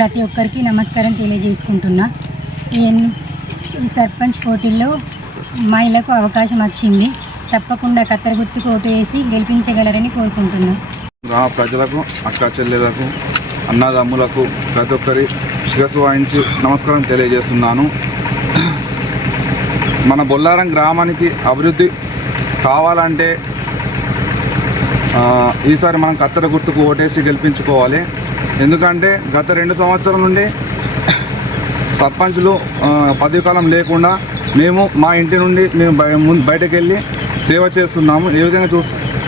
ప్రతి ఒక్కరికి నమస్కారం తెలియజేసుకుంటున్నా. ఈ ఈ సర్పంచ్ పోటీల్లో మహిళలకు అవకాశం వచ్చింది. తప్పకుండా కత్తెర గుర్తుకు ఓటు వేసి గెలిపించగలరని కోరుకుంటున్నాను గ్రామ ప్రజలకు అక్క చెల్లెలకు అన్నదమ్ములకు ప్రతి ఒక్కరి శిరస్సు వాయించి నమస్కారం తెలియజేస్తున్నాను. మన బొల్లారం గ్రామానికి అభివృద్ధి కావాలంటే ఈసారి మనం కత్తెర గుర్తుకు ఓటేసి గెలిపించుకోవాలి. ఎందుకంటే గత రెండు సంవత్సరాల నుండి సర్పంచులు ఆ, పదవి కాలం లేకుండా మేము మా ఇంటి నుండి మేము ముందు బయటకు వెళ్ళి సేవ చేస్తున్నాము. ఏ విధంగా చూ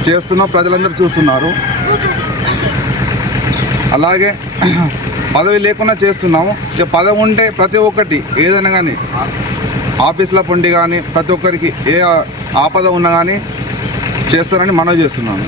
చేస్తున్నాం ప్రజలందరూ చూస్తున్నారు. అలాగే పదవి లేకుండా చేస్తున్నాము. ఇక పదవి ఉంటే ప్రతి ఒక్కటి ఏదైనా కానీ ఆఫీసుల పొండి కానీ ప్రతి ఒక్కరికి ఏ ఆపద ఉన్నా కానీ చేస్తారని మనవి చేస్తున్నాను